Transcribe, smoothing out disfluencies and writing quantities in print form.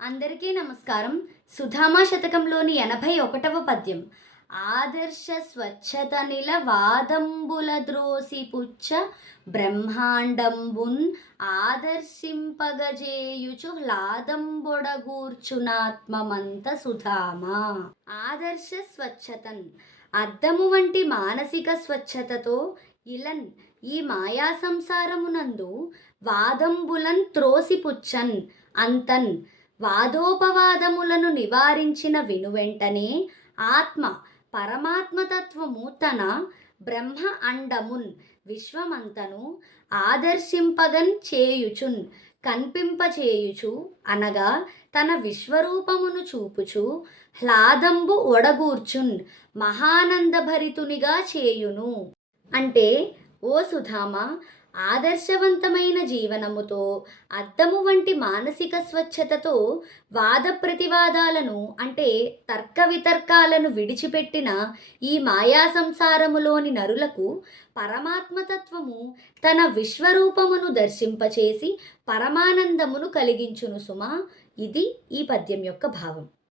అందరికీ నమస్కారం. సుధామా శతకంలోని 81వ పద్యం. ఆదర్శ స్వచ్ఛత నిల వాదంబుల ద్రోసి పుచ్చ బ్రహ్మాండంబున్ ఆదర్శింపగజేయుచు హ్లాదంబొడగూర్చునాత్మమంత సుధామా. ఆదర్శ స్వచ్ఛతన్ అద్దము వంటి మానసిక స్వచ్ఛతతో ఇలన్ ఈ మాయా సంసారమునందు వాదంబులన్ త్రోసిపుచ్చన్ అంతన్ వాదోపవాదములను నివారించిన వెనువెంటనే ఆత్మ పరమాత్మతత్వము తన బ్రహ్మ అండమున్ విశ్వమంతను ఆదర్శింపగన్ చేయుచున్ కనిపింపచేయుచు అనగా తన విశ్వరూపమును చూపుచు హ్లాదంబు ఒడగూర్చున్ మహానందభరితునిగా చేయును. అంటే ఓ సుధామ, ఆదర్శవంతమైన జీవనముతో అద్దము వంటి మానసిక స్వచ్ఛతతో వాద ప్రతివాదాలను అంటే తర్క వితర్కాలను విడిచిపెట్టిన ఈ మాయా సంసారములోని నరులకు పరమాత్మతత్వము తన విశ్వరూపమును దర్శింపచేసి పరమానందమును కలిగించును సుమా. ఇది ఈ పద్యం యొక్క భావం.